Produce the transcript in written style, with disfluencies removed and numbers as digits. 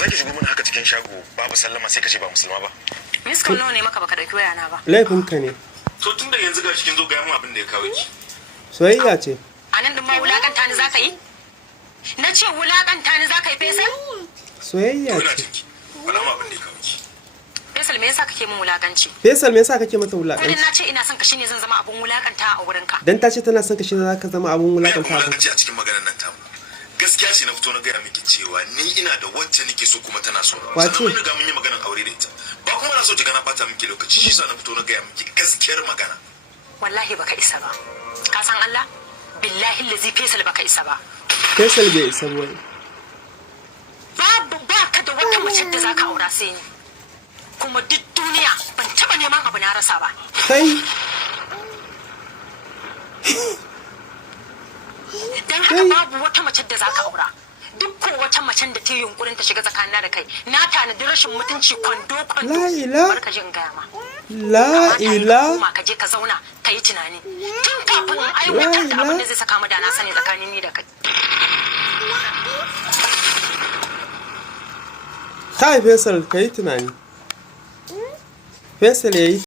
zaki shigo mun haka cikin shago babu sallama sai ka ce ba musulma ba? Miss Call nawa ne maka baka dauki wayana ba? Laifinka ne. To tunda yanzu ga cikin zo ga mun abin da ya kawo ki. Soyayya ce. Anan din ma wulakanta ni zaka yi? Na ce wulakanta ni zaka yi Faisal? Soyayya ce. Wala ma abin da ya kawo ki. Faisal me yasa kake min wulakanci? Faisal me yasa kake mata wulakanci? Kudin na ce ina son ka shine zan zama abun wulakanta a wurinka. Dan ta ce tana son ka shine zaka zama abun wulakanta a wurinka. A cikin maganar nan tamu. Gaskiya ce na fito na gaya miki cewa ni ina da wacce nake so kuma tana so. Wace? Sannan mun riga mun yi maganar aure da ita. Ba kuma na so ki gana bata miki lokaci shi yasa na fito na gaya miki gaskiyar magana. Wallahi baka isa ba. Ka san Allah? Billahi lazi Faisal baka isa ba. Faisal bai isa ba. Baka da wata mace da zaka aura sai ni. Kuma duk duniya ban taba neman abu na rasa ba. Kai. Dan haka babu wata mace da zaka aura. Duk ko wata macen da ta yi yunkurin ta shiga tsakanina da kai, na tanadi rashin mutunci kwando. La ila. Barka jin gaya ma. La ila. Kuma ka je ka zauna ka yi tunani. Tun kafin aiwatar da abin da zai saka mu da na sani tsakanin ni da kai. Kai Faisal ka yi tunani. Faisal ya yi